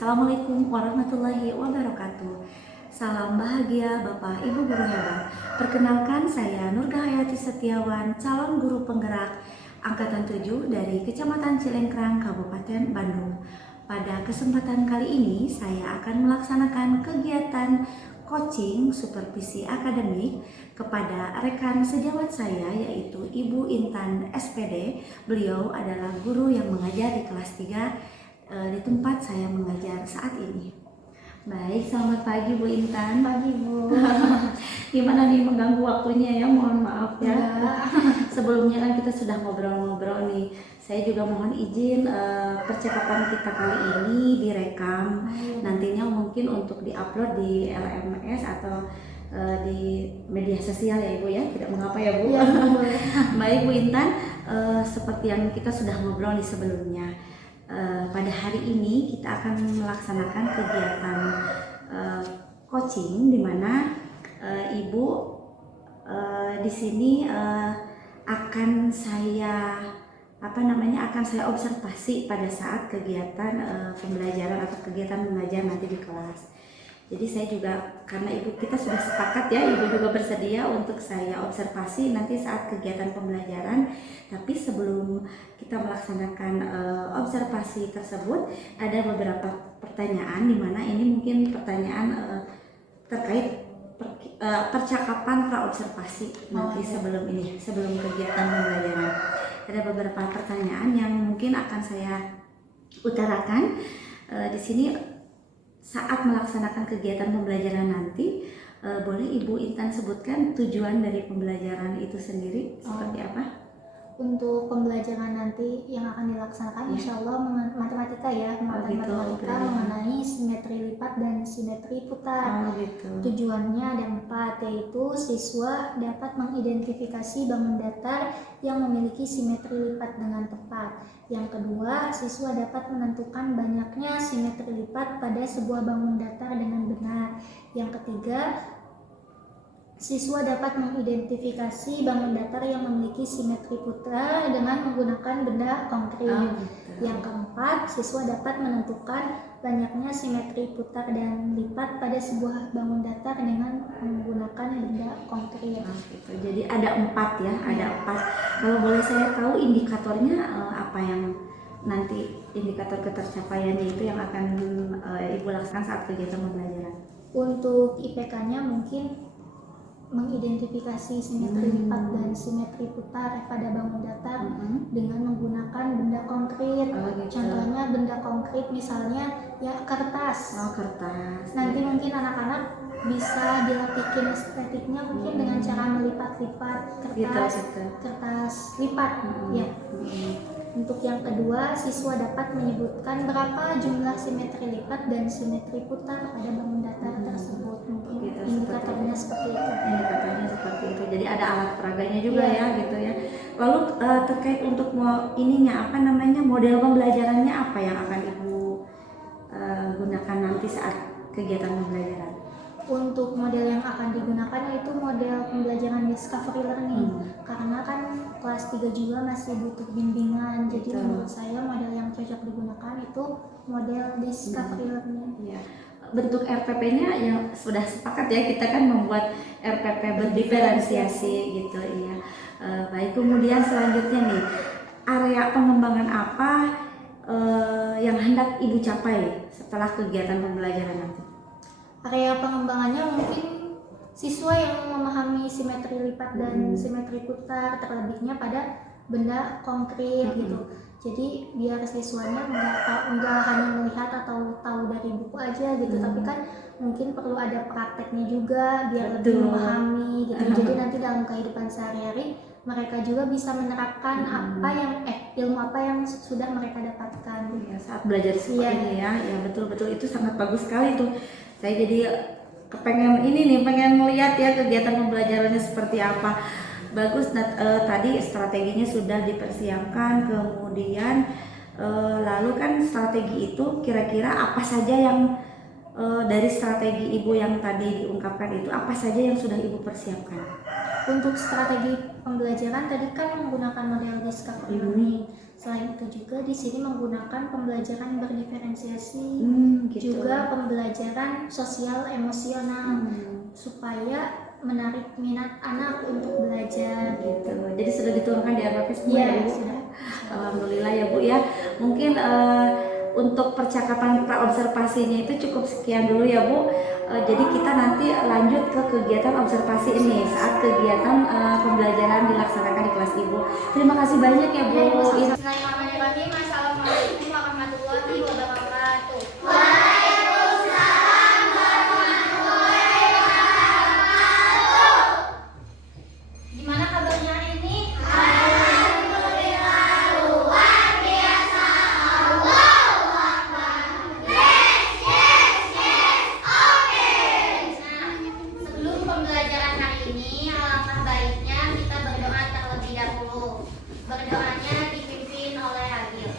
Assalamualaikum warahmatullahi wabarakatuh. Salam bahagia Bapak Ibu guru hebat. Perkenalkan saya Nurga Hayati Setiawan, calon guru penggerak angkatan 7 dari Kecamatan Cilengkrang, Kabupaten Bandung. Pada kesempatan kali ini saya akan melaksanakan kegiatan coaching supervisi akademik kepada rekan sejawat saya yaitu Ibu Intan SPD. Beliau adalah guru yang mengajar di kelas 3 di tempat saya mengajar saat ini. Baik, selamat pagi Bu Intan. Pagi Bu. Gimana nih mengganggu waktunya ya, mohon maaf ya. Sebelumnya kan kita sudah ngobrol-ngobrol nih. Saya juga mohon izin percakapan kita kali ini direkam. Nantinya mungkin untuk diupload di LMS atau di media sosial ya Ibu ya, tidak mengapa ya Bu. Ya, Baik Bu Intan, seperti yang kita sudah ngobrol di sebelumnya. Pada hari ini kita akan melaksanakan kegiatan coaching di mana Ibu di sini akan saya observasi pada saat kegiatan pembelajaran atau kegiatan mengajar nanti di kelas. Jadi saya juga, karena Ibu kita sudah sepakat ya, Ibu juga bersedia untuk saya observasi nanti saat kegiatan pembelajaran. Tapi sebelum kita melaksanakan observasi tersebut, ada beberapa pertanyaan di mana ini mungkin pertanyaan terkait percakapan praobservasi nanti sebelum kegiatan pembelajaran. Ada beberapa pertanyaan yang mungkin akan saya utarakan di sini. Saat melaksanakan kegiatan pembelajaran nanti, boleh Ibu Intan sebutkan tujuan dari pembelajaran itu sendiri seperti apa? Untuk pembelajaran nanti yang akan dilaksanakan insya Allah matematika ya, matematika mengenai simetri lipat dan simetri putar. Tujuannya ada 4, yaitu siswa dapat mengidentifikasi bangun datar yang memiliki simetri lipat dengan tepat. Yang kedua, siswa dapat menentukan banyaknya simetri lipat pada sebuah bangun datar dengan benar. Yang ketiga, siswa dapat mengidentifikasi bangun datar yang memiliki simetri putar dengan menggunakan benda konkret. Yang keempat, siswa dapat menentukan banyaknya simetri putar dan lipat pada sebuah bangun datar dengan menggunakan benda konkret. Jadi ada 4 ya, ada 4. Kalau boleh saya tahu indikatornya apa yang nanti indikator ketercapaiannya itu yang akan Ibu laksanakan saat kegiatan pembelajaran? Untuk IPK-nya mungkin mengidentifikasi simetri lipat dan simetri putar pada bangun datar dengan menggunakan benda konkret. Contohnya benda konkret misalnya ya kertas. Kertas. Nanti mungkin anak-anak bisa dilatih kinestetiknya mungkin dengan cara melipat-lipat kertas lipat ya. Untuk yang kedua, siswa dapat menyebutkan berapa jumlah simetri lipat dan simetri putar pada bangun datar tersebut. Indikatornya seperti itu. Indikatornya seperti itu. Jadi ada alat peraganya juga ya gitu ya. Lalu terkait untuk model pembelajarannya apa yang akan Ibu gunakan nanti saat kegiatan pembelajaran? Untuk model yang akan digunakan yaitu model pembelajaran discovery learning. Karena kan kelas 3 juga masih butuh bimbingan. Jadi menurut saya model yang cocok digunakan itu model discovery learning. Ya. Bentuk RPP-nya yang sudah sepakat ya, kita kan membuat RPP berdiferensiasi gitu ya. Baik, kemudian selanjutnya nih, area pengembangan apa yang hendak Ibu capai setelah kegiatan pembelajaran nanti? Area pengembangannya mungkin siswa yang memahami simetri lipat dan simetri putar, terlebihnya pada benda konkret gitu. Jadi biar siswanya nggak hanya melihat atau tahu dari buku aja gitu, tapi kan mungkin perlu ada prakteknya juga biar lebih memahami gitu. Jadi nanti dalam kehidupan sehari-hari mereka juga bisa menerapkan ilmu apa yang sudah mereka dapatkan ya, saat belajar seperti ini ya. Ya betul-betul itu sangat bagus sekali tuh. Saya jadi pengen melihat ya kegiatan pembelajarannya seperti apa. Bagus. Tadi strateginya sudah dipersiapkan, kemudian lalu kan strategi itu kira-kira apa saja yang dari strategi Ibu yang tadi diungkapkan itu apa saja yang sudah Ibu persiapkan? Untuk strategi pembelajaran tadi kan menggunakan model discovery learning. Selain itu juga di sini menggunakan pembelajaran berdiferensiasi, gitu. juga pembelajaran sosial emosional supaya menarik minat anak untuk belajar gitu. Jadi sudah diturunkan di RPP semua ya Bu? Sudah. Alhamdulillah ya Bu ya. Mungkin untuk percakapan praobservasinya itu cukup sekian dulu ya Bu. Jadi kita nanti lanjut ke kegiatan observasi ini saat kegiatan pembelajaran dilaksanakan di kelas Ibu. Terima kasih banyak ya Bu. Bismillahirrahmanirrahim. Assalamualaikum warahmatullahi wabarakatuh. Gimana kabarnya hari ini? Sebelum pembelajaran hari ini, alangkah baiknya kita berdoa terlebih dahulu. Berdoanya dipimpin oleh Agil.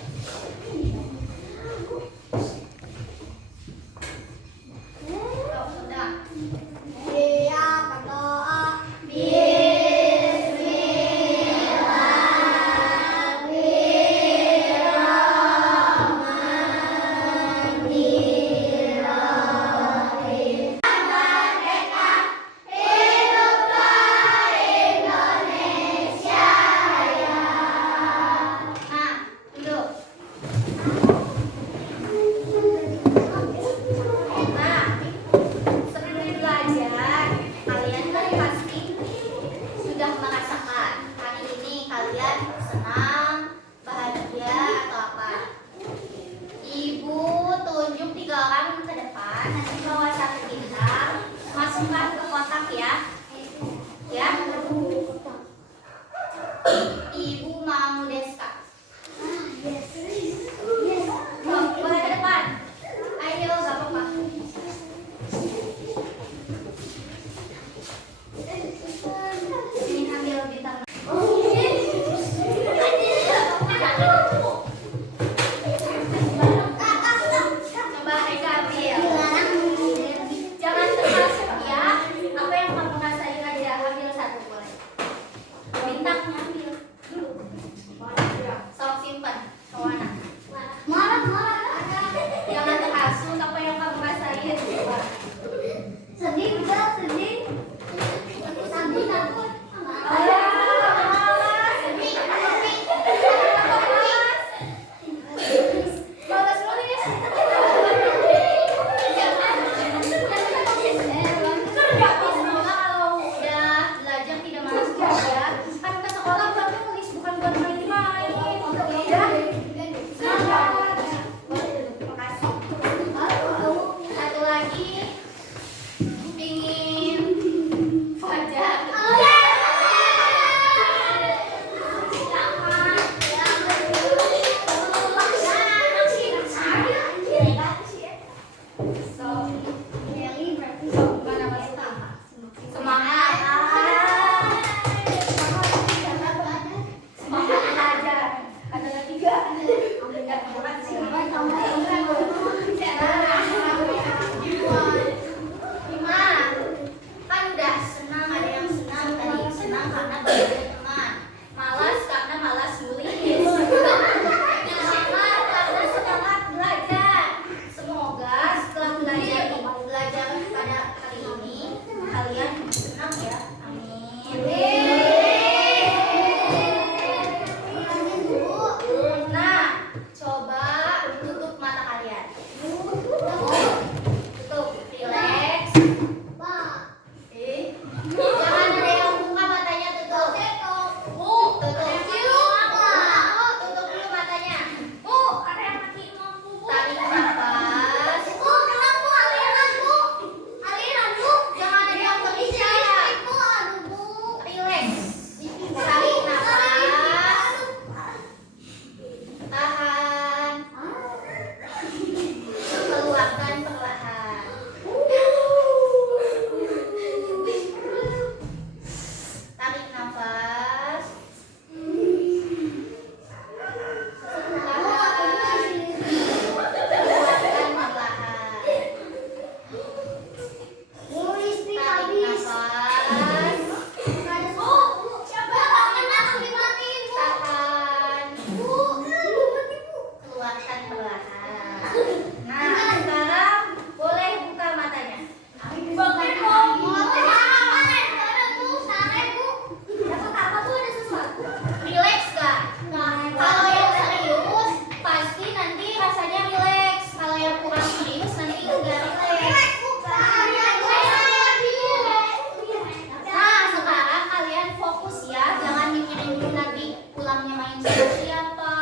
sama siapa,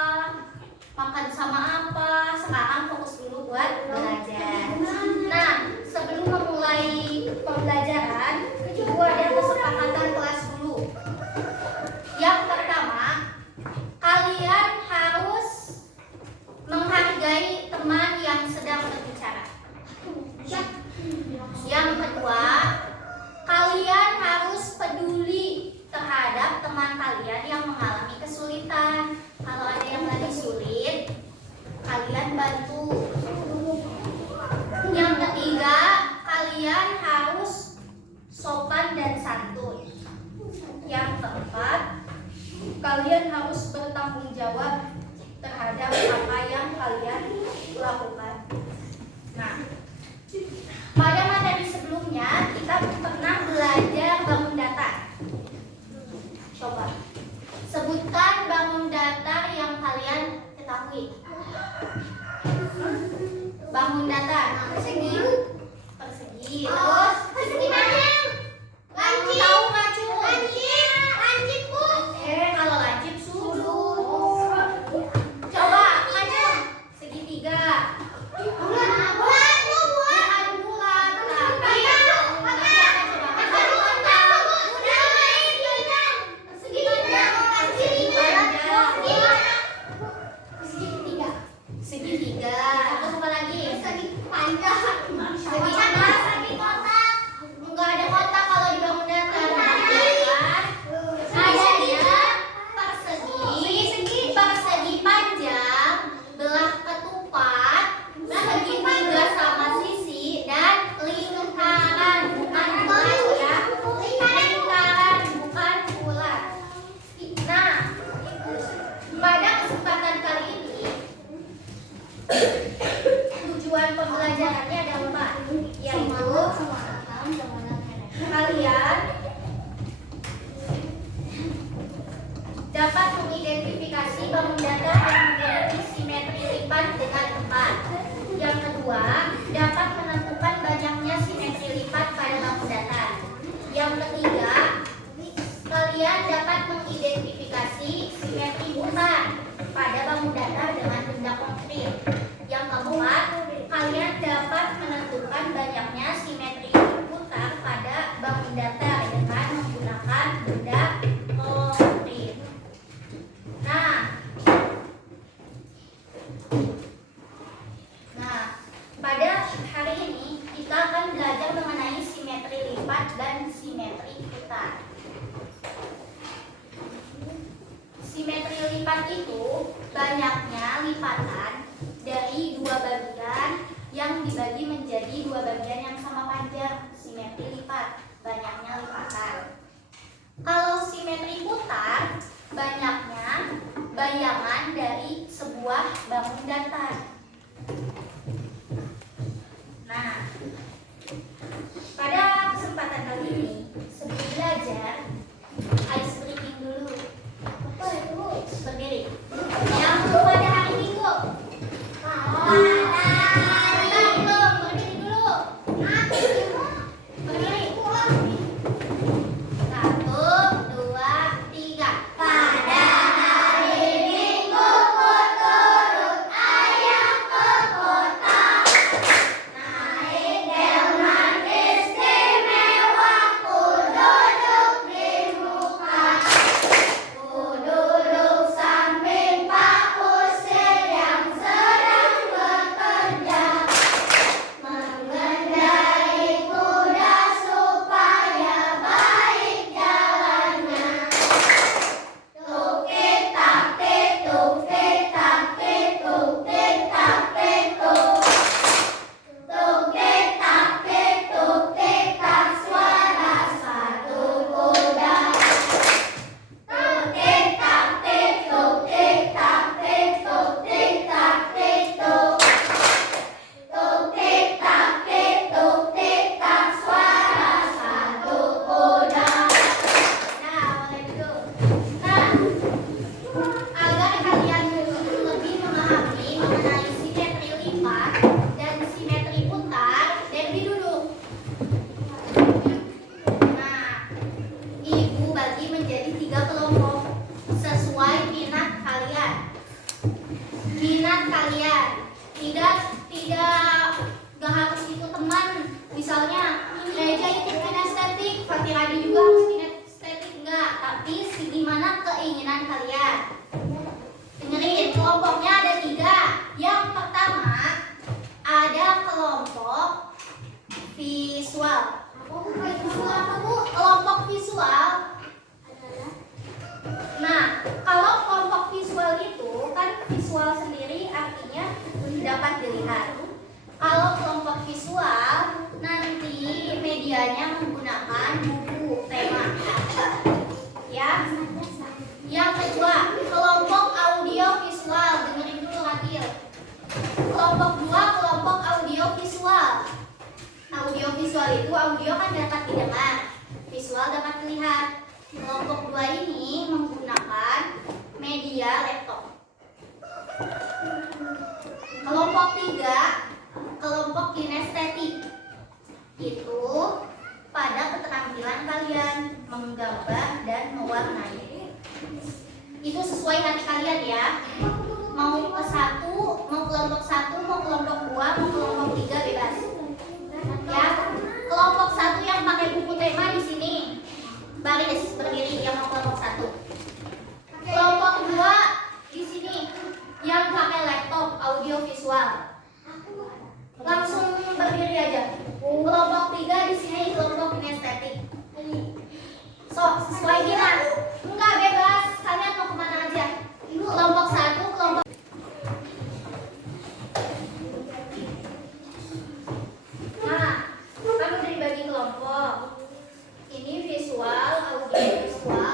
makan sama apa. Sekarang fokus dulu buat belajar. Nah, sebelum memulai pembelajaran, Ibu ada kesepakatan kelas dulu. Yang pertama, kalian harus menghargai teman yang sedang berbicara. Yang kedua, kalian harus peduli terhadap teman kalian yang mengalami kesulitan. Kalau ada yang lagi sulit, kalian bantu. Yang ketiga, kalian harus sopan dan santun. Yang keempat, kalian harus bertanggung jawab terhadap apa yang kalian lakukan. Nah, pada materi sebelumnya kita pernah belajar bangun datar. Coba sebutkan bangun datar yang kalian ketahui. Bangun datar persegi, persegi. Terus persegi panjang. Lancip. Tahu nggak cu? Lancip, lancip bu. Kalau lancip sulur. Coba panjang segitiga. Bulat bu, bukan bulat. Tapi segitiga. Terus apa lagi? Segi panjang. Segi apa? Segi kotak. Enggak ada kotak kalau di bangun datar. Adanya persegi, persegi panjang, belah ketupat, segitiga sama sisi, dan lingkaran, bukan bulat ya. Lingkaran, bukan bulat. Nah, pada kesempatan kali ini tujuan pembelajarannya ada 4, yaitu kalian dapat mengidentifikasi bangun datar yang memiliki simetri lipat dengan 4. Yang kedua, dapat menentukan banyaknya simetri lipat pada bangun datar. Yang ketiga, kalian dapat mengidentifikasi simetri putar pada bangun datar dengan benda konkret. Yang keempat, kalian dapat menentukan banyaknya simetri putar pada bangun datar dengan menggunakan benda konkret. Nah, pada hari ini kita akan belajar mengenai simetri lipat dan simetri putar. Simetri lipat itu banyaknya lipatan dari 2 bagian yang dibagi menjadi 2 bagian yang sama panjang. Simetri lipat, banyaknya lipatan. Kalau simetri putar, banyaknya bayangan dari sebuah bangun datar. Nah, pada kesempatan kali ini sebelum belajar, ice breaking dulu. Apa itu? Berdiri. Yang pada hari Minggu. Berdiri dulu. Berdiri. 1, 2, 3. Pada hari Minggu ku turut ayah ke kota. Naik delman istimewa, ku duduk di muka. Ku duduk samping Pak Kusir yang sedang bekerja, mengendarai kuda supaya baik jalannya. Tuk-tik tak-tik, tuk-tik tak-tik, tuk-tik tak-tik, tuk. Tuk-tik tak-tik, tuk-tik tak, suara satu kuda. Tuk-tik tak-tik, tuk-tik tak-tik, tuk-tik tak-tik, tuk. Tuk-tik tak-tik, tuk-tik tak, suara satu kuda. Nah, mulai dulu. Nah, agar kalian lebih memahami mengenai simetri lipat dan simetri putar, Debbie duduk. Nah, Ibu bagi menjadi 3 kelompok sesuai minat kalian. visual. Visual apa Bu? Kelompok visual. Nah, kalau kelompok visual itu kan visual sendiri artinya dapat dilihat. Kalau kelompok visual nanti medianya menggunakan buku tema. Ya. Yang kedua, kelompok audio visual. Dengerin dulu Akil. Kelompok 2, kelompok audio visual. Audio visual itu audio kan dapat didengar, visual dapat dilihat. Kelompok 2 ini menggunakan media laptop. Kelompok 3, kelompok kinestetik. Itu pada keterampilan kalian menggambar dan mewarnai. Itu sesuai hati kalian ya. Mau ke satu, mau kelompok 1, mau kelompok 2, mau kelompok 3 bebas. Ya, kelompok 1 yang pakai buku tema di sini. Baris berdiri yang mau kelompok 1. Kelompok 2 di sini yang pakai laptop audio visual. Langsung berdiri aja. Kelompok 3 di sini kelompok kinestetik. So, sesuai kita. Enggak bebas, kalian mau kemana aja. Kelompok 1, kelompok. Nah, kan udah dibagi kelompok. Ini visual, audio visual,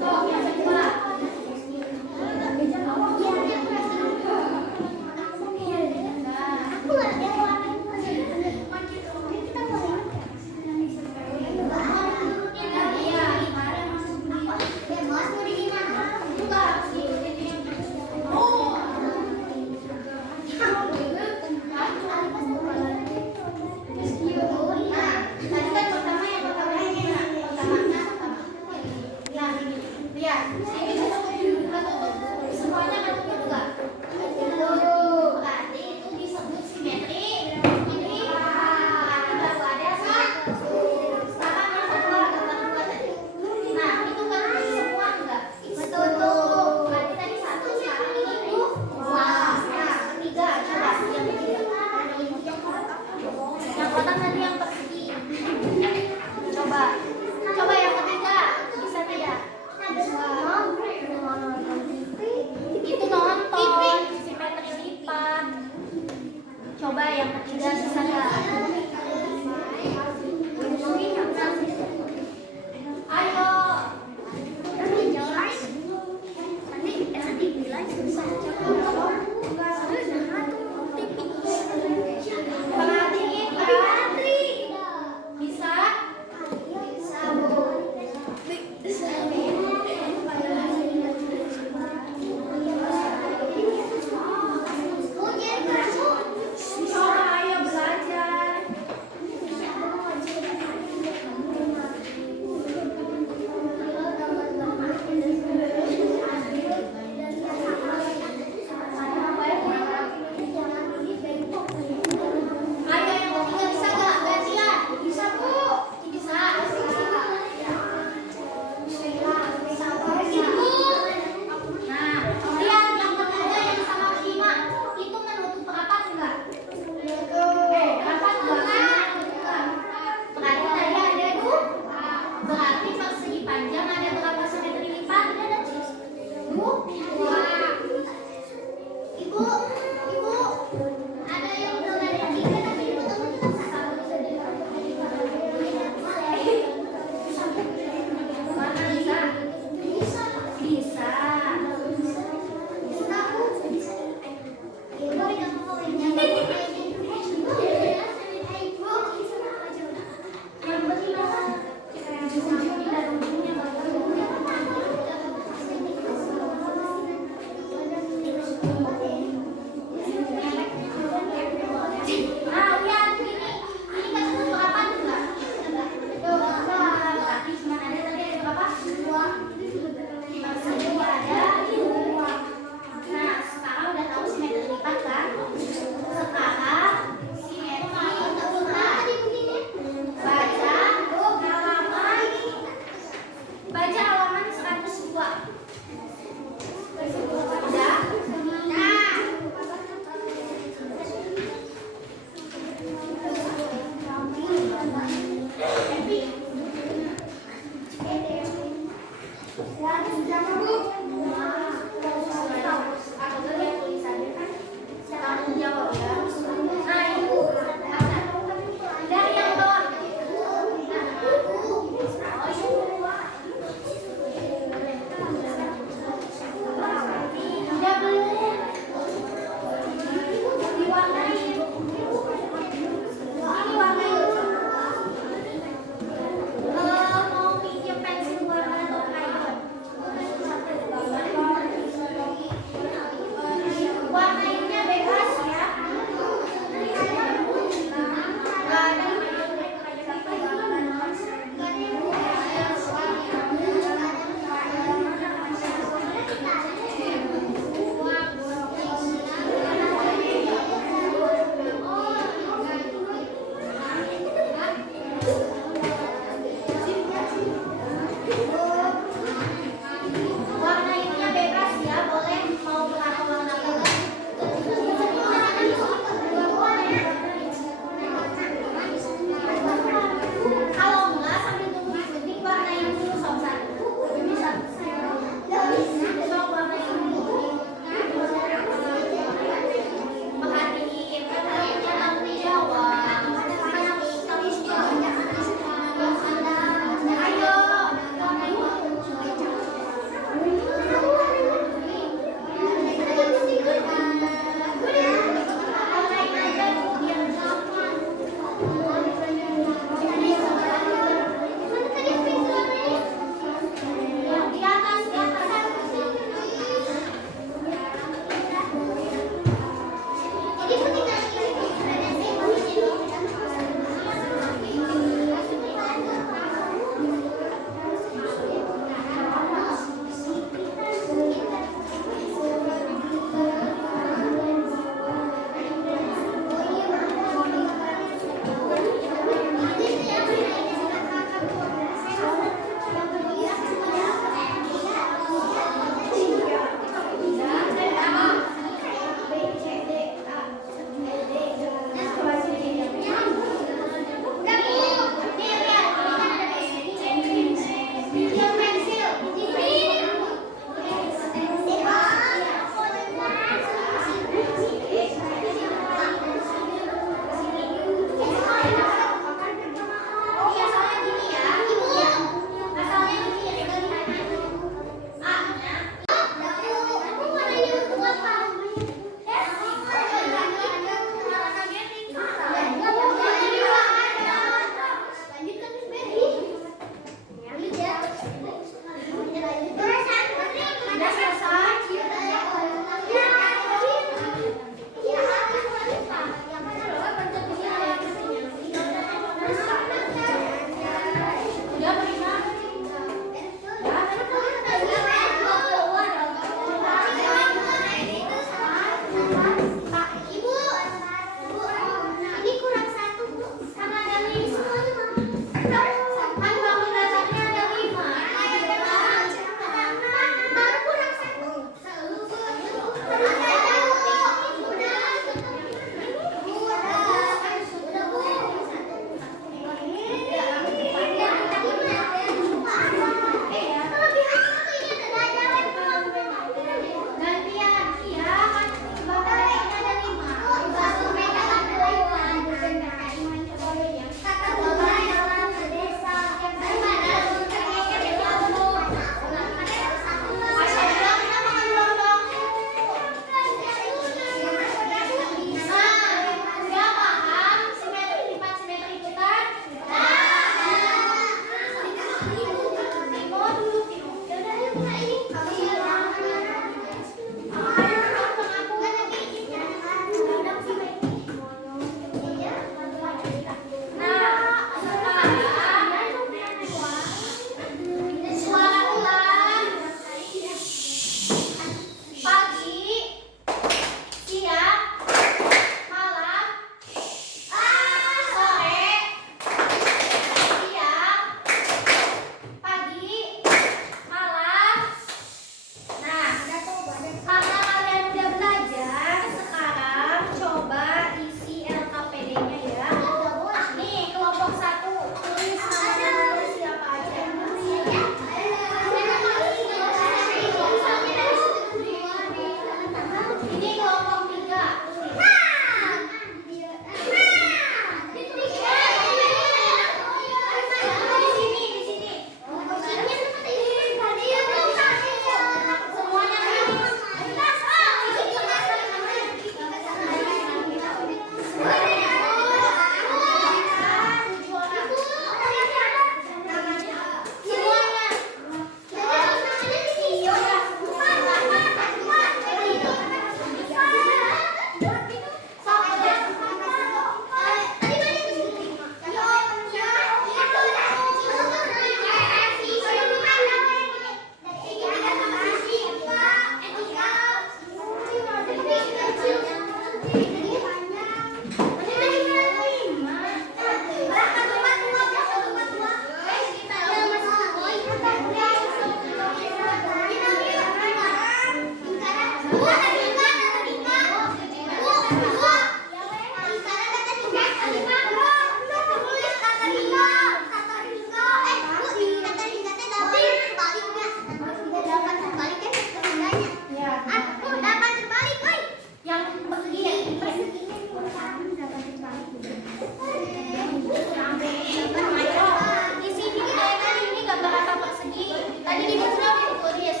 Di sini tadi ini gambar apa persegi? Tadi di buku ditulis.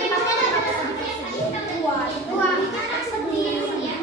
Lipatnya dapat persegi. Dua persegi ya.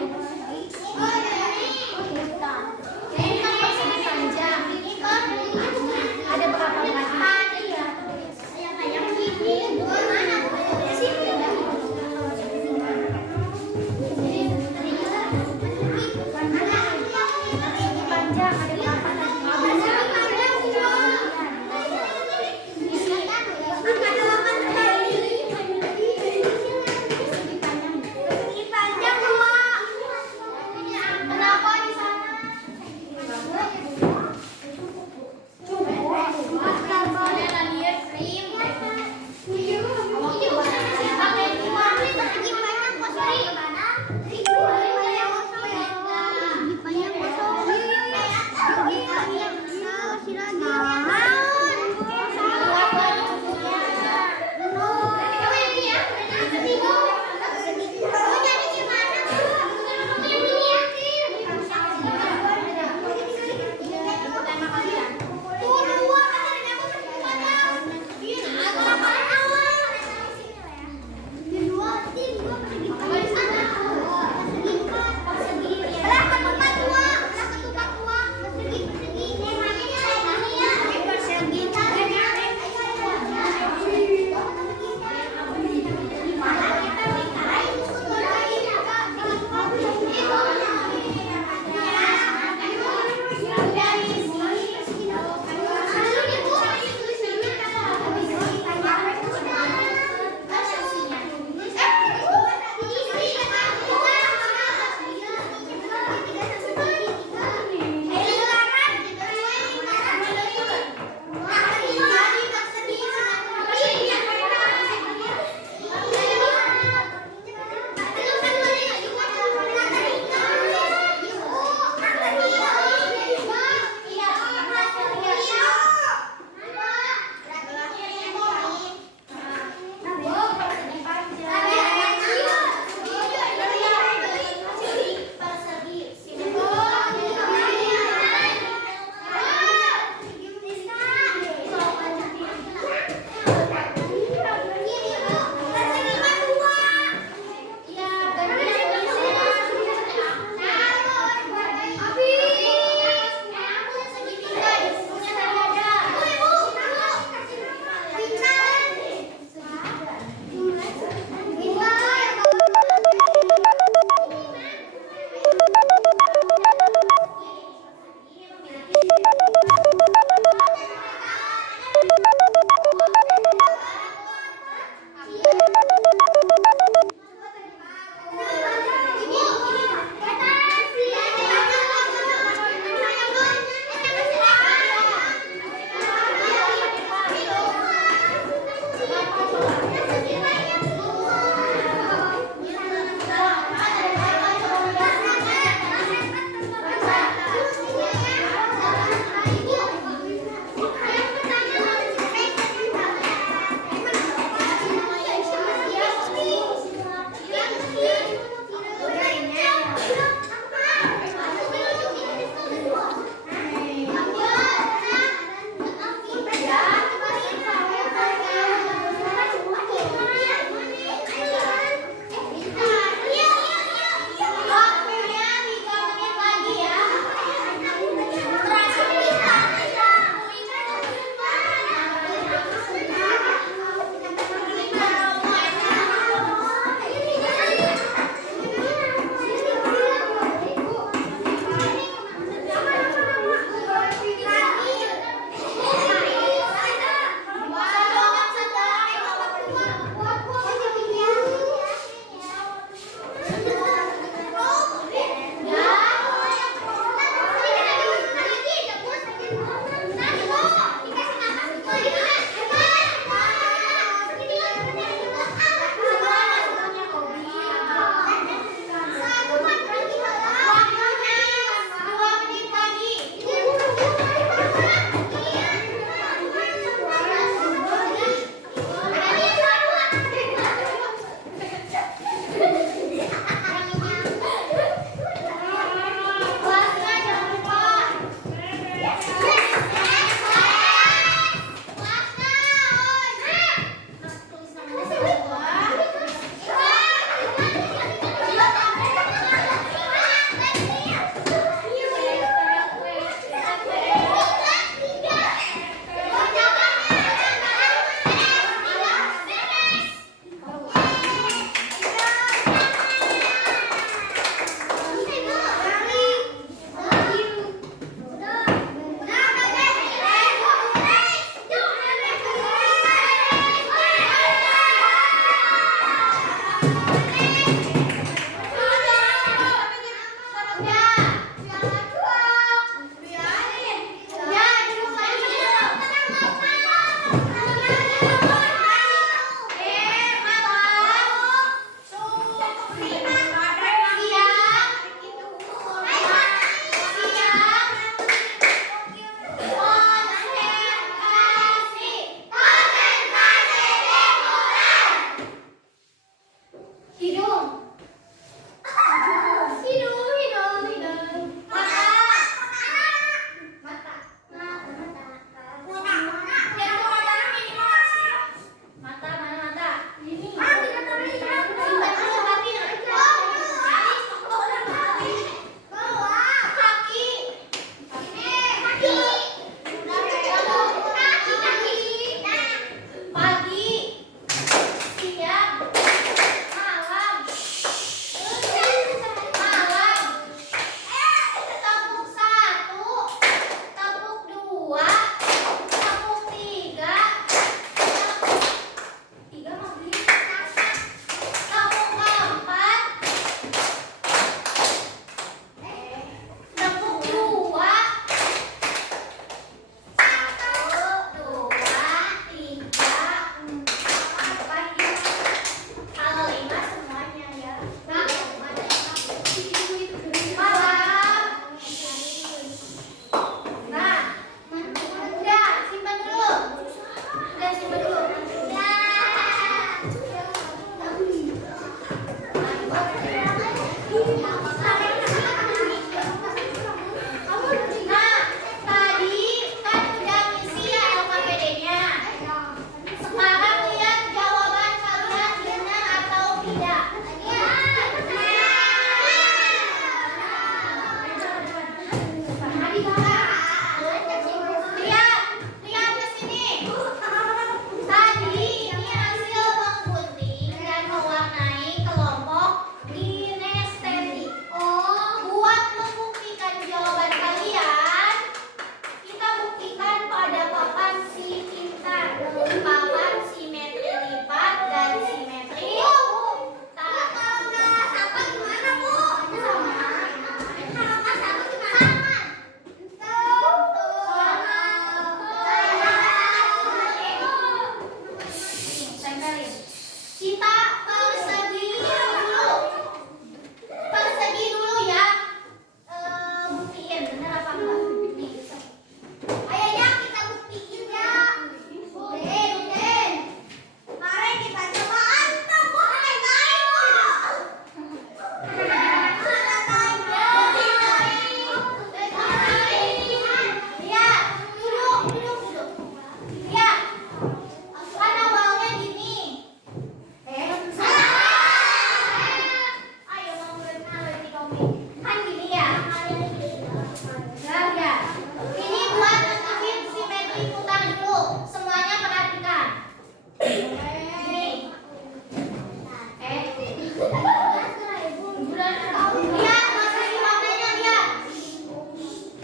Lihat, masih warnanya lihat.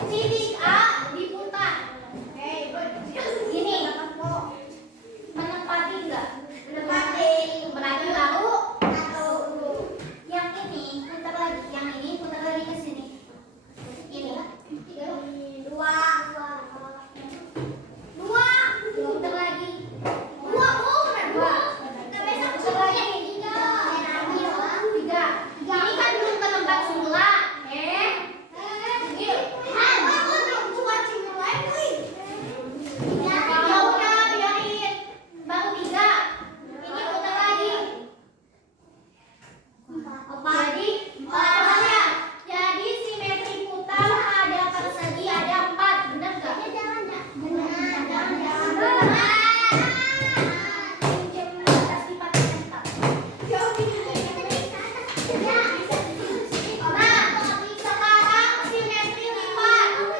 Titik A diputar. Ini menempati enggak? Menempati. Berarti baru yang ini putar lagi, yang ini putar lagi ke sini. Ini dua, putar lagi. Dua, putar lagi. Tiga. Ini kan belum ke tempat semula. Ya udah, biarin. Baru tiga. Ini putar lagi. Jadi simetri putar ada persegi ada 4, benar nggak? Nah, sekarang simetri lipat.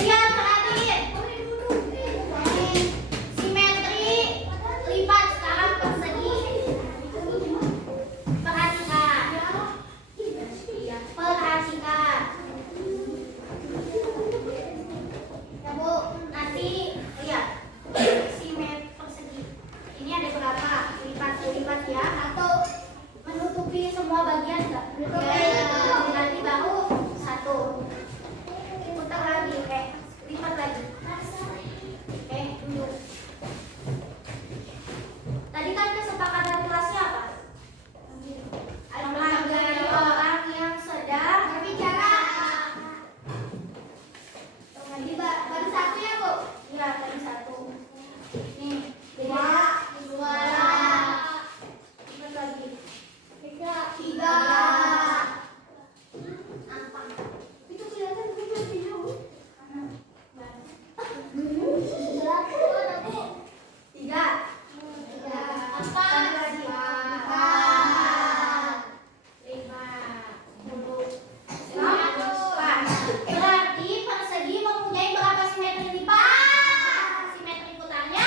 Lihat, perhatiin. Simetri lipat sekarang persegi. Perhatikan. Ya Bu, nanti lihat simetri persegi. Ini ada berapa? Lipat ya, atau menutupi semua bagian enggak? Nanti baru satu. Putar lagi, lipat lagi. Duduk. Tadi kan kesepakatan kelasnya apa? Menghargai orang yang sedang berbicara. Tadi baru satu ya Bu? Iya, tadi satu. Nih, dua. Lipat lagi. Tiga. Itu kelihatan videonya Bu. Tiga. Empat. Lima. Berarti persegi mempunyai berapa simetri lipat? Simetri putarnya?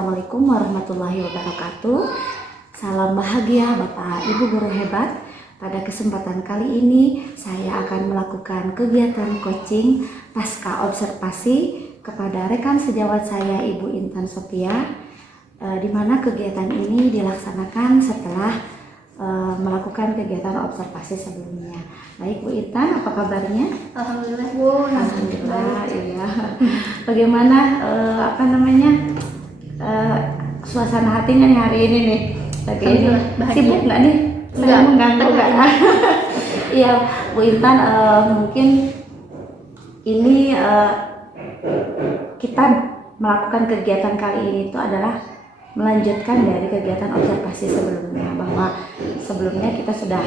Assalamualaikum warahmatullahi wabarakatuh. Salam bahagia Bapak Ibu guru hebat. Pada kesempatan kali ini saya akan melakukan kegiatan coaching pasca observasi kepada rekan sejawat saya Ibu Intan Sophia, di mana kegiatan ini dilaksanakan setelah melakukan kegiatan observasi sebelumnya. Baik Bu Intan, apa kabarnya? Alhamdulillah Bu. Alhamdulillah, iya. Bagaimana suasana hatinya nih hari ini nih? Lagi ini sibuk nggak nih? Saya mengganggu nggak? Iya Bu Intan, mungkin ini kita melakukan kegiatan kali ini itu adalah melanjutkan dari kegiatan observasi sebelumnya, bahwa sebelumnya kita sudah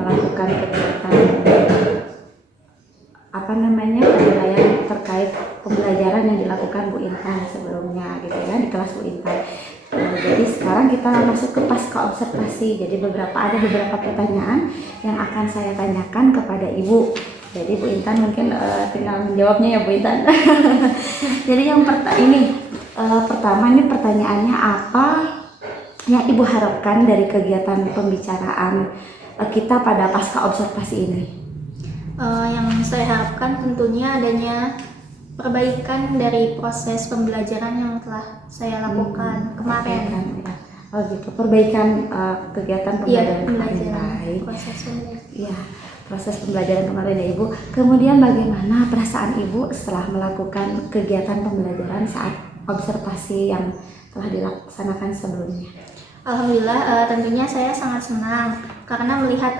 melakukan kegiatan penilaian terkait pembelajaran yang dilakukan Bu Intan sebelumnya gitu ya, di kelas Bu Intan. Jadi sekarang kita masuk ke pasca observasi. Jadi ada beberapa pertanyaan yang akan saya tanyakan kepada Ibu. Jadi Bu Intan mungkin tinggal menjawabnya ya Bu Intan. Jadi yang pertama ini pertanyaannya, apa yang Ibu harapkan dari kegiatan pembicaraan kita pada pasca observasi ini? Yang saya harapkan tentunya adanya perbaikan dari proses pembelajaran yang telah saya lakukan kemarin. Oh gitu, perbaikan kegiatan pembelajaran kemarin. Proses pembelajaran kemarin ya Ibu. Kemudian bagaimana perasaan Ibu setelah melakukan kegiatan pembelajaran saat observasi yang telah dilaksanakan sebelumnya? Alhamdulillah, tentunya saya sangat senang karena melihat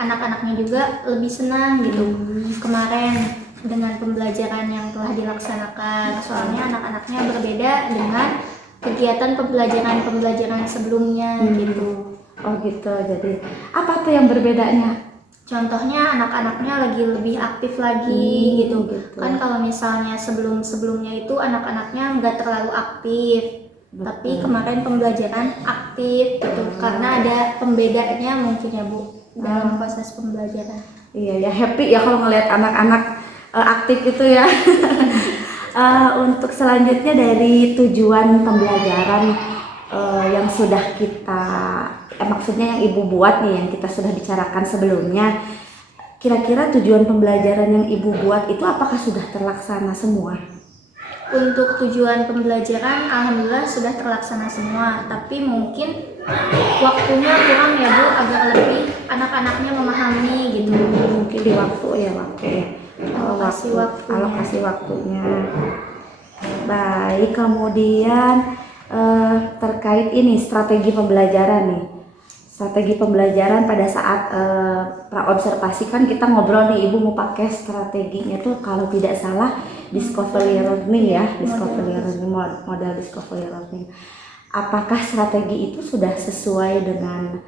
anak-anaknya juga lebih senang gitu kemarin dengan pembelajaran yang telah dilaksanakan. Soalnya anak-anaknya berbeda dengan kegiatan pembelajaran sebelumnya gitu. Oh gitu. Jadi apa tuh yang berbedanya? Contohnya anak-anaknya lagi lebih aktif lagi gitu. Kan kalau misalnya sebelumnya itu anak-anaknya nggak terlalu aktif. Betul. Tapi kemarin pembelajaran aktif gitu. Karena ada pembedanya mungkin ya Bu dalam proses pembelajaran. Iya ya, happy ya kalau ngelihat anak-anak aktif itu ya. Untuk selanjutnya dari tujuan pembelajaran yang sudah kita maksudnya yang Ibu buat nih, yang kita sudah bicarakan sebelumnya, kira-kira tujuan pembelajaran yang Ibu buat itu apakah sudah terlaksana semua? Untuk tujuan pembelajaran alhamdulillah sudah terlaksana semua, tapi mungkin waktunya kurang ya Bu, agar lebih anak-anaknya memahami gitu. Mungkin di waktu ya. Alokasi waktunya. Baik, kemudian terkait ini strategi pembelajaran nih. Strategi pembelajaran pada saat pra-observasi kan kita ngobrol nih, Ibu mau pakai strateginya tuh kalau tidak salah discovery learning ya, model discovery learning. Apakah strategi itu sudah sesuai dengan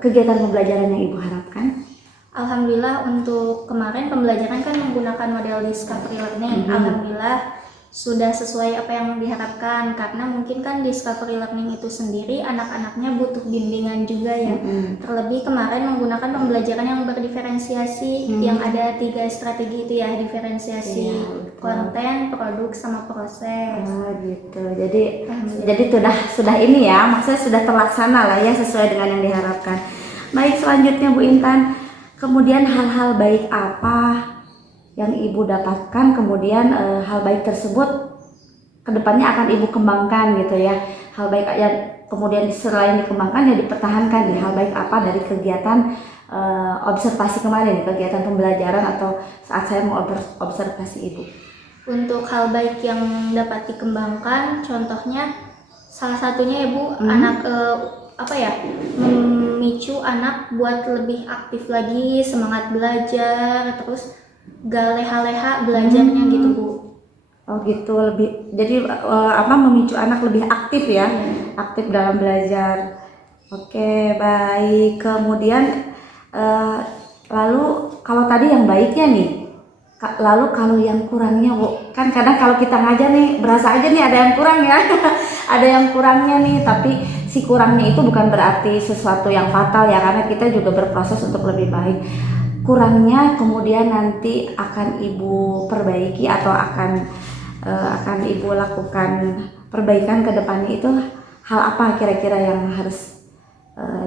kegiatan pembelajaran yang Ibu harapkan? Alhamdulillah untuk kemarin pembelajaran kan menggunakan model discovery learning. Alhamdulillah sudah sesuai apa yang diharapkan, karena mungkin kan discovery learning itu sendiri anak-anaknya butuh bimbingan juga ya. Terlebih kemarin menggunakan pembelajaran yang berdiferensiasi, yang ada 3 strategi itu ya, diferensiasi konten, produk, sama proses. Gitu. Jadi sudah ini ya, maksudnya sudah terlaksana lah ya sesuai dengan yang diharapkan. Baik, selanjutnya Bu Intan, kemudian hal-hal baik apa yang Ibu dapatkan, kemudian hal baik tersebut kedepannya akan Ibu kembangkan gitu ya. Hal baik yang kemudian selain dikembangkan ya dipertahankan nih, hal baik apa dari kegiatan observasi kemarin, kegiatan pembelajaran atau saat saya mau observasi Ibu? Untuk hal baik yang dapat dikembangkan, contohnya salah satunya ya Bu, memicu anak buat lebih aktif lagi, semangat belajar, terus gak leha-leha belajarnya gitu Bu. Oh gitu, jadi memicu anak lebih aktif ya, aktif dalam belajar. Oke, baik. Kemudian lalu kalau tadi yang baiknya nih, lalu kalau yang kurangnya Bu, kan kadang kalau kita ngajar nih berasa aja nih ada yang kurang ya. Ada yang kurangnya nih, tapi si kurangnya itu bukan berarti sesuatu yang fatal ya, karena kita juga berproses untuk lebih baik. Kurangnya kemudian nanti akan Ibu perbaiki atau akan akan Ibu lakukan perbaikan ke depannya itu hal apa kira-kira yang harus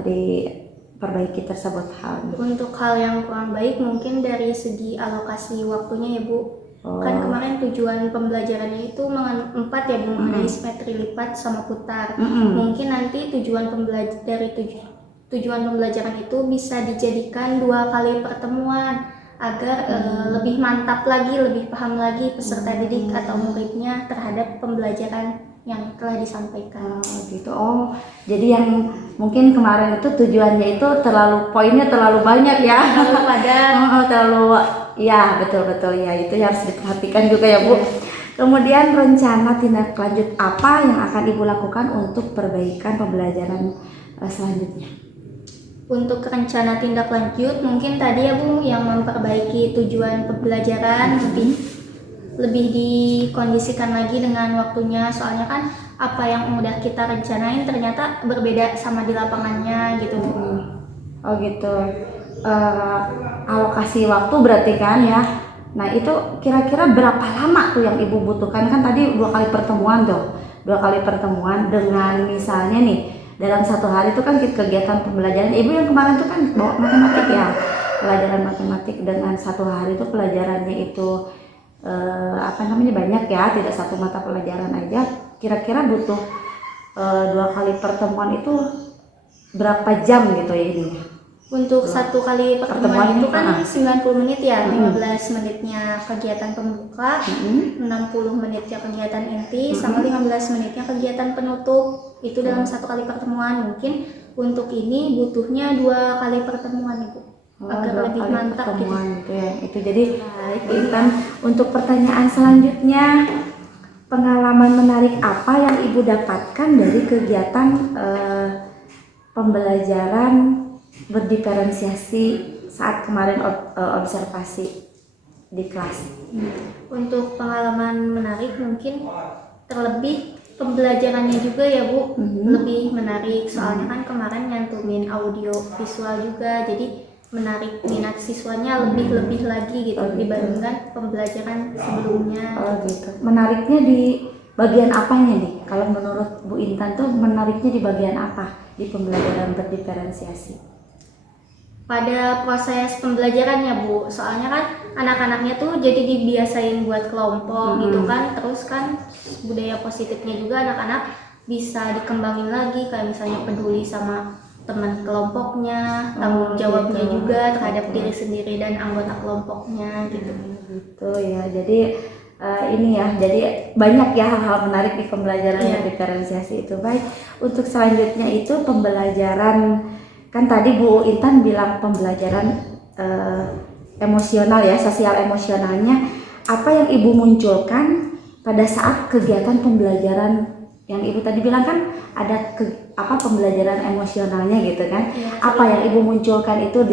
diperbaiki tersebut halnya? Untuk hal yang kurang baik mungkin dari segi alokasi waktunya ya Bu. Kan kemarin tujuan pembelajarannya itu 4 ya Bu, mengenai simetri lipat sama putar. Mungkin nanti tujuan pembelajaran itu bisa dijadikan 2 kali pertemuan agar lebih mantap lagi, lebih paham lagi peserta didik atau muridnya terhadap pembelajaran yang telah disampaikan. Gitu. Jadi yang mungkin kemarin itu tujuannya itu poinnya terlalu banyak ya. Terlalu padat. Ya betul ya, itu harus diperhatikan juga ya Bu. Kemudian rencana tindak lanjut apa yang akan Ibu lakukan untuk perbaikan pembelajaran selanjutnya? Untuk rencana tindak lanjut mungkin tadi ya Bu, yang memperbaiki tujuan pembelajaran lebih dikondisikan lagi dengan waktunya, soalnya kan apa yang udah kita rencanain ternyata berbeda sama di lapangannya gitu Bu. Gitu. Alokasi waktu berarti kan ya. Nah itu kira-kira berapa lama tuh yang Ibu butuhkan? Kan tadi 2 kali pertemuan tuh, 2 kali pertemuan dengan misalnya nih dalam 1 hari itu kan kegiatan pembelajaran Ibu yang kemarin tuh kan bawa matematik ya, pelajaran matematik dengan 1 hari itu pelajarannya itu banyak ya, tidak 1 mata pelajaran aja. Kira-kira butuh 2 kali pertemuan itu berapa jam gitu ya ini? Untuk 1 kali pertemuan itu kan 90 menit ya, 15 menitnya kegiatan pembuka, 60 menitnya kegiatan inti, sama 15 menitnya kegiatan penutup. Itu dalam 1 kali pertemuan. Mungkin untuk ini butuhnya 2 kali pertemuan Ibu, agar lebih mantap gitu ya. Itu jadi Intan, untuk pertanyaan selanjutnya, pengalaman menarik apa yang Ibu dapatkan dari kegiatan pembelajaran berdiferensiasi saat kemarin observasi di kelas? Untuk pengalaman menarik mungkin terlebih pembelajarannya juga ya Bu, lebih menarik, soalnya kan kemarin nyantumin audio visual juga, jadi menarik minat siswanya lebih lagi gitu dibandingkan pembelajaran sebelumnya. Gitu. Menariknya di bagian apanya nih? Kalau menurut Bu Intan tuh menariknya di bagian apa di pembelajaran berdiferensiasi? Pada proses pembelajarannya Bu, soalnya kan anak-anaknya tuh jadi dibiasain buat kelompok gitu kan, terus kan budaya positifnya juga anak-anak bisa dikembangin lagi, kayak misalnya peduli sama teman kelompoknya, tanggung jawabnya juga terhadap diri sendiri dan anggota kelompoknya gitu. Gitu ya, jadi ini ya, jadi banyak ya hal-hal menarik di pembelajaran diferensiasi itu. Baik, untuk selanjutnya itu pembelajaran, kan tadi Bu Intan bilang pembelajaran emosional ya, sosial emosionalnya. Apa yang Ibu munculkan pada saat kegiatan pembelajaran yang Ibu tadi bilang kan ada pembelajaran emosionalnya gitu kan? Apa yang Ibu munculkan itu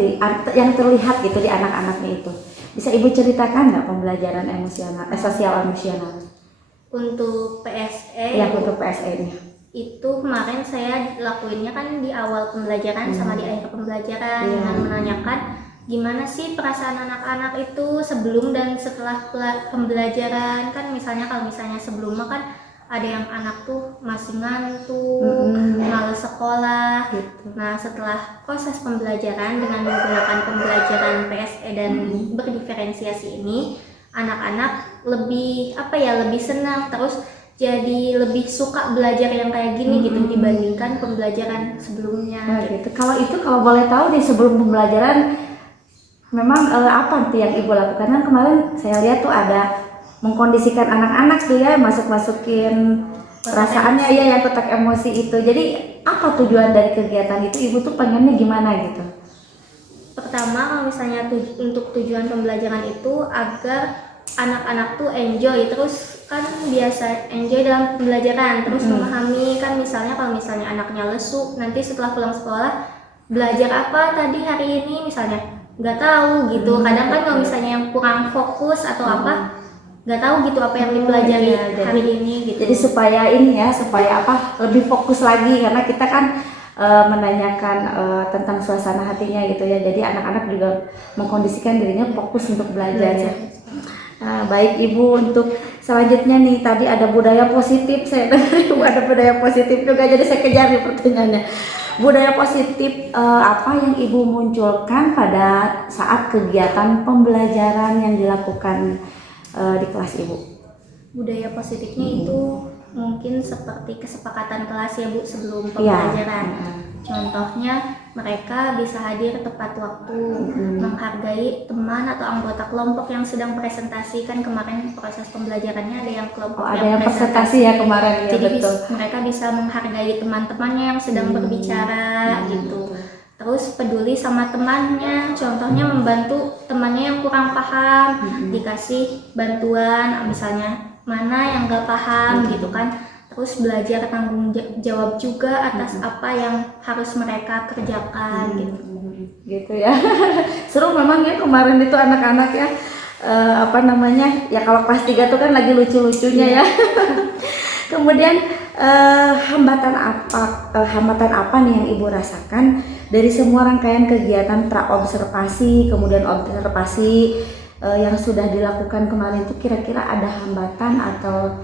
yang terlihat gitu di anak-anaknya itu? Bisa Ibu ceritakan nggak pembelajaran emosional, sosial emosional? Untuk PSE? Ya, untuk PSE-nya. Itu kemarin saya lakuinnya kan di awal pembelajaran sama di akhir pembelajaran, dengan menanyakan gimana sih perasaan anak-anak itu sebelum dan setelah pembelajaran. Kan misalnya kalau misalnya sebelumnya kan ada yang anak tuh masih ngantuk, males sekolah gitu. Nah setelah proses pembelajaran dengan menggunakan pembelajaran PSE dan berdiferensiasi ini, anak-anak lebih lebih senang, terus jadi lebih suka belajar yang kayak gini gitu dibandingkan pembelajaran sebelumnya. Gitu. Kalau boleh tahu di sebelum pembelajaran memang apa tuh yang Ibu lakukan? Kan kemarin saya lihat tuh ada mengkondisikan anak-anak tuh ya, masukin perasaannya ya, yang kotak emosi itu. Jadi apa tujuan dari kegiatan itu? Ibu tuh pengennya gimana gitu? Pertama, kalau misalnya untuk tujuan pembelajaran itu agar anak-anak tuh enjoy, terus kan biasa enjoy dalam pembelajaran, terus memahami. Kan misalnya kalau misalnya anaknya lesu, nanti setelah pulang sekolah belajar apa tadi hari ini misalnya nggak tahu gitu. Kadang kan kalau misalnya yang kurang fokus atau apa nggak tahu gitu apa yang dipelajari hari ini gitu. Jadi supaya lebih fokus lagi, karena kita kan menanyakan tentang suasana hatinya gitu ya. Jadi anak-anak juga mengkondisikan dirinya fokus untuk belajar. Ya. Baik Ibu, untuk selanjutnya nih tadi ada budaya positif, saya dengar Ibu ada budaya positif juga, jadi saya kejar nih pertanyaannya. Budaya positif apa yang Ibu munculkan pada saat kegiatan pembelajaran yang dilakukan di kelas Ibu? Budaya positifnya itu mungkin seperti kesepakatan kelas ya Bu sebelum Iya. pembelajaran. Contohnya mereka bisa hadir tepat waktu, menghargai teman atau anggota kelompok yang sedang presentasi. Kan kemarin proses pembelajarannya ada yang kelompok ada yang presentasi ya kemarin ya. Jadi betul. mereka bisa menghargai teman-temannya yang sedang berbicara gitu. Terus peduli sama temannya, contohnya membantu temannya yang kurang paham, dikasih bantuan misalnya mana yang gak paham gitu kan. Terus belajar tanggung jawab juga atas apa yang harus mereka kerjakan gitu ya. Seru memang ya kemarin itu anak-anak ya, ya kalau kelas 3 tuh kan lagi lucu-lucunya ya. Kemudian hambatan apa nih yang Ibu rasakan dari semua rangkaian kegiatan praobservasi kemudian observasi yang sudah dilakukan kemarin itu, kira-kira ada hambatan atau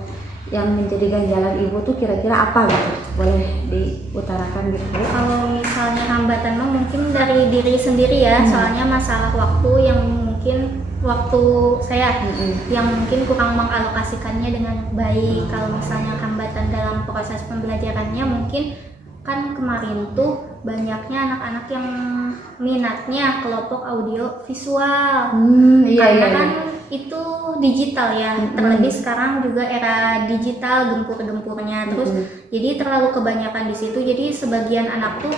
yang menjadi ganjalan Ibu tuh kira-kira apa gitu? Boleh diutarakan gitu. Kalau misalnya hambatan mungkin dari diri sendiri ya, soalnya masalah waktu yang mungkin waktu saya yang mungkin kurang mengalokasikannya dengan baik. Kalau misalnya hambatan dalam proses pembelajarannya mungkin kan kemarin tuh banyaknya anak-anak yang minatnya kelompok audio visual. Karena kan itu digital ya, terlebih sekarang juga era digital gempur-gempurnya. Terus jadi terlalu kebanyakan di situ, jadi sebagian anak tuh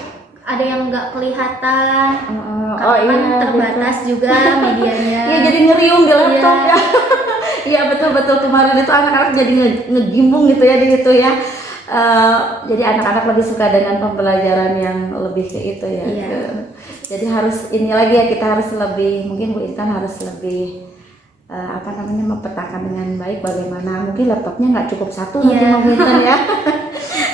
ada yang nggak kelihatan karena kan terbatas gitu. Juga medianya. Iya, jadi ngeriung di laptop ya. Iya betul kemarin itu anak-anak jadi ngegimbung gitu ya di itu ya. Jadi anak-anak lebih suka dengan pembelajaran yang lebih ke itu ya. Jadi harus ini lagi ya, kita harus lebih, mungkin Bu Intan harus lebih mempetakan dengan baik bagaimana, mungkin laptopnya nggak cukup satu nanti Bu Intan ya.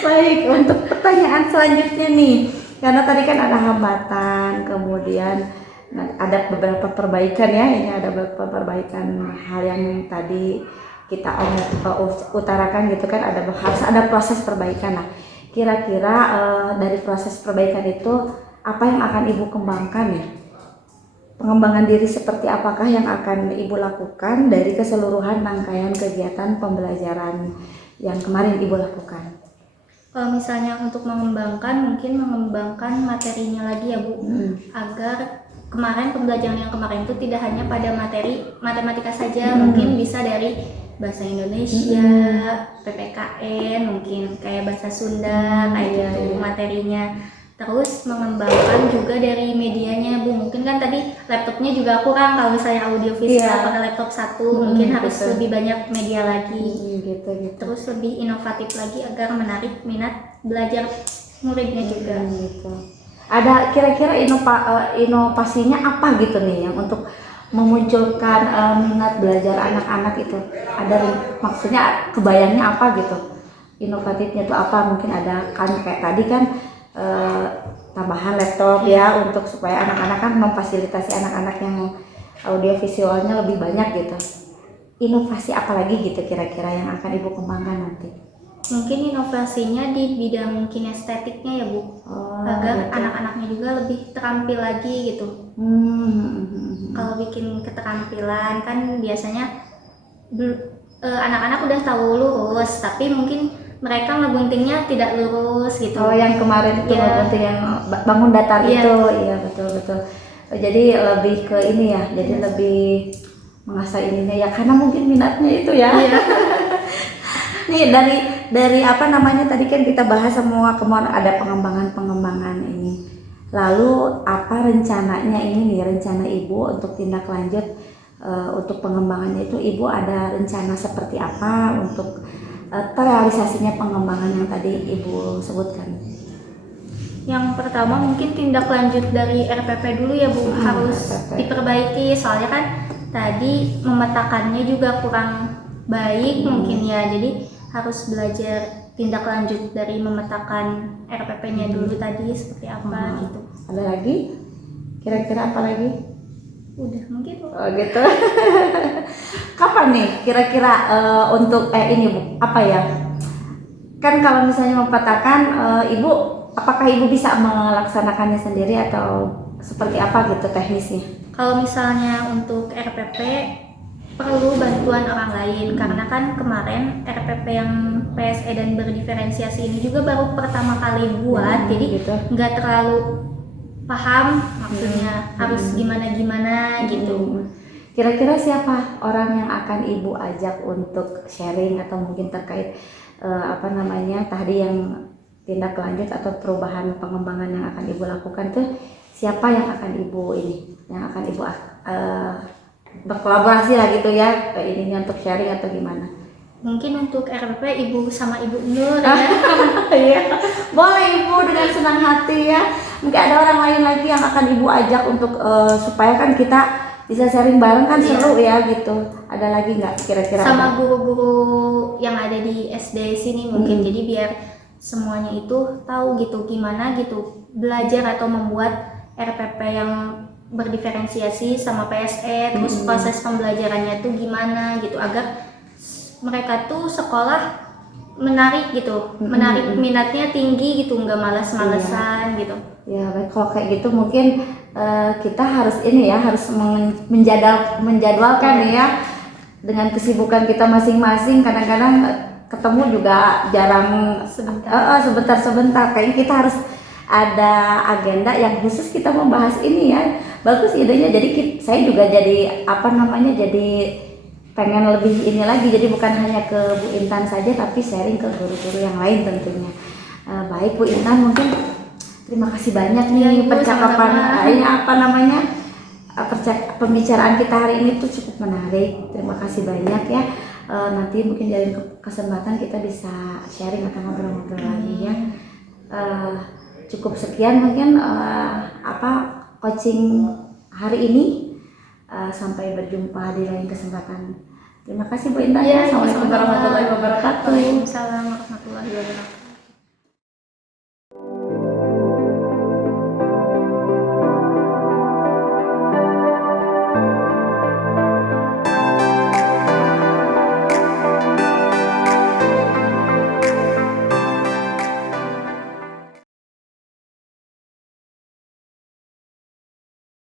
Baik, untuk pertanyaan selanjutnya nih, karena tadi kan ada hambatan, kemudian ada beberapa perbaikan ya, ini ada beberapa perbaikan hal yang tadi kita utarakan gitu kan, harus ada proses perbaikan. Nah, kira-kira dari proses perbaikan itu apa yang akan Ibu kembangkan ya? Pengembangan diri seperti apakah yang akan Ibu lakukan dari keseluruhan rangkaian kegiatan pembelajaran yang kemarin Ibu lakukan? Kalau misalnya untuk mungkin mengembangkan materinya lagi ya Bu, agar kemarin pembelajaran yang kemarin itu tidak hanya pada materi matematika saja, mungkin bisa dari bahasa Indonesia, PPKN, mungkin kayak bahasa Sunda, kayak gitu materinya. Terus mengembangkan juga dari medianya Bu, mungkin kan tadi laptopnya juga kurang, kalau misalnya audio visual pakai laptop satu, mungkin harus lebih banyak media lagi, gitu. Terus lebih inovatif lagi agar menarik minat belajar muridnya juga. Gitu. Ada kira-kira inovasinya apa gitu nih yang untuk memunculkan minat belajar anak-anak itu? Ada maksudnya kebayangnya apa gitu? Inovatifnya itu apa? Mungkin ada kan kayak tadi kan tambahan laptop ya, untuk supaya anak-anak kan memfasilitasi anak-anak yang audio visualnya lebih banyak gitu. Inovasi apa lagi gitu kira-kira yang akan Ibu kembangkan nanti? Mungkin inovasinya di bidang kinestetiknya ya Bu, agar anak-anaknya juga lebih terampil lagi gitu. Kalau bikin keterampilan kan biasanya anak-anak udah tahu lurus, tapi mungkin mereka ngeguntingnya tidak lurus gitu. Oh, yang kemarin itu ngegunting yang bangun datar itu, iya betul. Jadi lebih ke ini ya, jadi lebih mengasah ininya ya, karena mungkin minatnya itu ya. Nih dari tadi kan kita bahas semua, kemauan ada pengembangan ini. Lalu apa rencananya rencana Ibu untuk tindak lanjut untuk pengembangannya itu, Ibu ada rencana seperti apa untuk terrealisasinya pengembangan yang tadi Ibu sebutkan? Yang pertama mungkin tindak lanjut dari RPP dulu ya Bu, harus diperbaiki, soalnya kan tadi memetakannya juga kurang baik mungkin ya, jadi harus belajar tindak lanjut dari memetakan RPP-nya dulu tadi seperti apa gitu. Ada lagi? Kira-kira apa lagi? Udah mungkin. Oh gitu. Kapan nih kira-kira untuk ini Bu, apa ya? Kan kalau misalnya mempetakan Ibu, apakah Ibu bisa melaksanakannya sendiri atau seperti apa gitu teknisnya? Kalau misalnya untuk RPP perlu bantuan orang lain karena kan kemarin RPP yang PSE dan berdiferensiasi ini juga baru pertama kali buat, jadi gitu. nggak terlalu paham maksudnya harus gimana gitu. Kira-kira siapa orang yang akan Ibu ajak untuk sharing atau mungkin terkait tadi yang tindak lanjut atau perubahan pengembangan yang akan Ibu lakukan tuh siapa yang akan Ibu berkolaborasi lah gitu ya ke ininya untuk sharing atau gimana? Mungkin untuk RPP Ibu sama Ibu Nur ya. Iya, boleh Ibu dengan senang hati ya. Mungkin ada orang lain lagi yang akan Ibu ajak untuk supaya kan kita bisa sharing bareng kan seru ya gitu. Ada lagi nggak kira-kira? Sama guru-guru yang ada di SD sini mungkin, jadi biar semuanya itu tahu gitu gimana gitu belajar atau membuat RPP yang berdiferensiasi sama PSE, terus proses pembelajarannya tuh gimana gitu agar mereka tuh sekolah menarik gitu, menarik minatnya tinggi gitu, nggak malas-malesan gitu. Ya baik, kalau kayak gitu mungkin kita harus harus menjadwalkan ya dengan kesibukan kita masing-masing. Kadang-kadang ketemu juga jarang, sebentar. Kayaknya kita harus ada agenda yang khusus kita membahas ini ya. Bagus idenya. Jadi saya juga jadi jadi pengen lebih ini lagi. Jadi bukan hanya ke Bu Intan saja, tapi sharing ke guru-guru yang lain tentunya. Baik Bu Intan, mungkin terima kasih banyak nih Ya, Ibu, percakapan sama-sama. Pembicaraan kita hari ini tuh cukup menarik. Terima kasih banyak ya. Nanti mungkin dari kesempatan kita bisa sharing atau ngobrol-ngobrol lagi ya. Cukup sekian mungkin coaching hari ini. Sampai berjumpa di lain kesempatan. Terima kasih Bu Intan. Ya, Assalamualaikum warahmatullahi wabarakatuh. Waalaikumsalam warahmatullahi wabarakatuh.